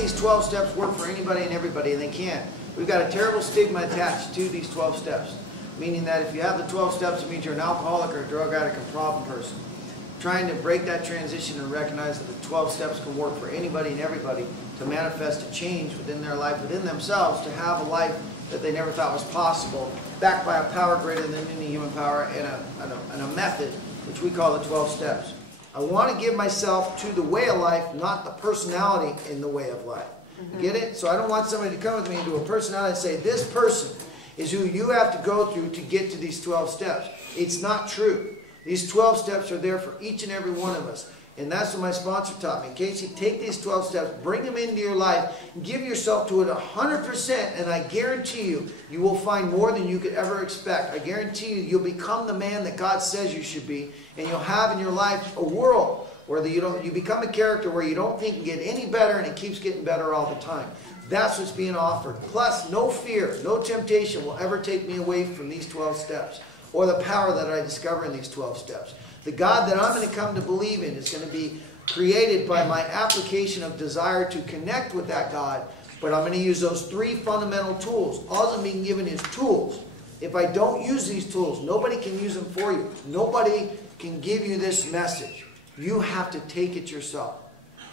these 12 steps work for anybody and everybody, and they can. We've got a terrible stigma attached to these 12 steps, meaning that if you have the 12 steps, it means you're an alcoholic or a drug addict or problem person. Trying to break that transition and recognize that the 12 steps can work for anybody and everybody to manifest a change within their life, within themselves, to have a life that they never thought was possible, backed by a power greater than any human power and a method, which we call the 12 steps. I want to give myself to the way of life, not the personality in the way of life. Get it? So I don't want somebody to come with me and do a personality and say, this person is who you have to go through to get to these 12 steps. It's not true. These 12 steps are there for each and every one of us. And that's what my sponsor taught me. Casey, take these 12 steps, bring them into your life, give yourself to it 100%, and I guarantee you, you will find more than you could ever expect. I guarantee you, you'll become the man that God says you should be, and you'll have in your life a world where you become a character where you don't think you can get any better, and it keeps getting better all the time. That's what's being offered. Plus, no fear, no temptation will ever take me away from these 12 steps, or the power that I discover in these 12 steps. The God that I'm going to come to believe in is going to be created by my application of desire to connect with that God, but I'm going to use those 3 fundamental tools. All I'm being given is tools. If I don't use these tools, nobody can use them for you. Nobody can give you this message. You have to take it yourself.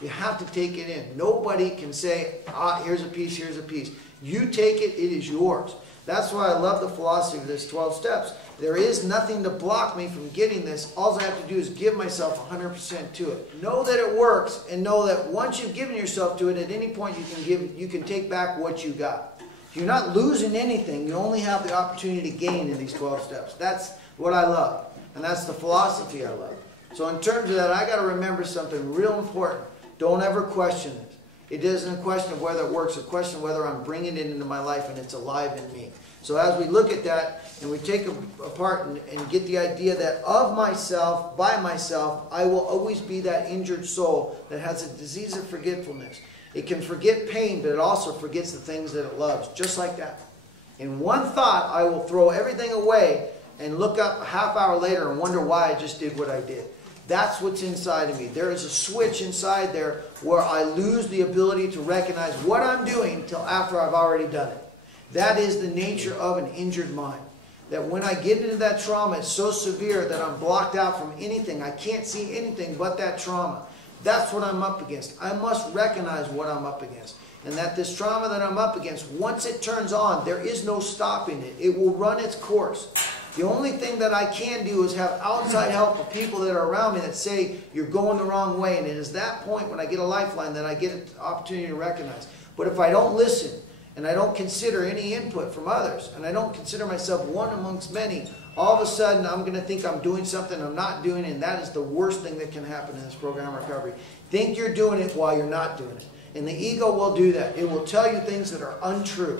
You have to take it in. Nobody can say, here's a piece, here's a piece. You take it, it is yours. That's why I love the philosophy of this 12 steps. There is nothing to block me from getting this. All I have to do is give myself 100% to it. Know that it works, and know that once you've given yourself to it, at any point you can take back what you got. You're not losing anything. You only have the opportunity to gain in these 12 steps. That's what I love, and that's the philosophy I love. So in terms of that, I got to remember something real important. Don't ever question it. It isn't a question of whether it works. It's a question of whether I'm bringing it into my life and it's alive in me. So as we look at that and we take it apart and get the idea that of myself, by myself, I will always be that injured soul that has a disease of forgetfulness. It can forget pain, but it also forgets the things that it loves, just like that. In one thought, I will throw everything away and look up a half hour later and wonder why I just did what I did. That's what's inside of me. There is a switch inside there where I lose the ability to recognize what I'm doing until after I've already done it. That is the nature of an injured mind. That when I get into that trauma, it's so severe that I'm blocked out from anything. I can't see anything but that trauma. That's what I'm up against. I must recognize what I'm up against. And that this trauma that I'm up against, once it turns on, there is no stopping it. It will run its course. The only thing that I can do is have outside help of people that are around me that say, you're going the wrong way. And it is that point when I get a lifeline that I get an opportunity to recognize. But if I don't listen, and I don't consider any input from others, and I don't consider myself one amongst many, all of a sudden I'm going to think I'm doing something I'm not doing, and that is the worst thing that can happen in this program of recovery. Think you're doing it while you're not doing it. And the ego will do that. It will tell you things that are untrue.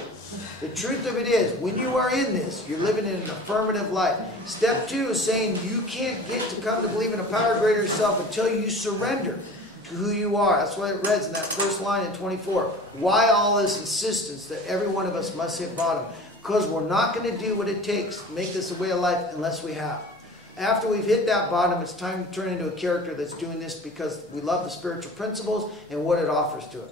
The truth of it is, when you are in this, you're living in an affirmative life. Step 2 is saying you can't get to come to believe in a power greater yourself until you surrender to who you are. That's why it reads in that first line in 24. Why all this insistence that every one of us must hit bottom? Because we're not going to do what it takes to make this a way of life unless we have. After we've hit that bottom, it's time to turn into a character that's doing this because we love the spiritual principles and what it offers to us.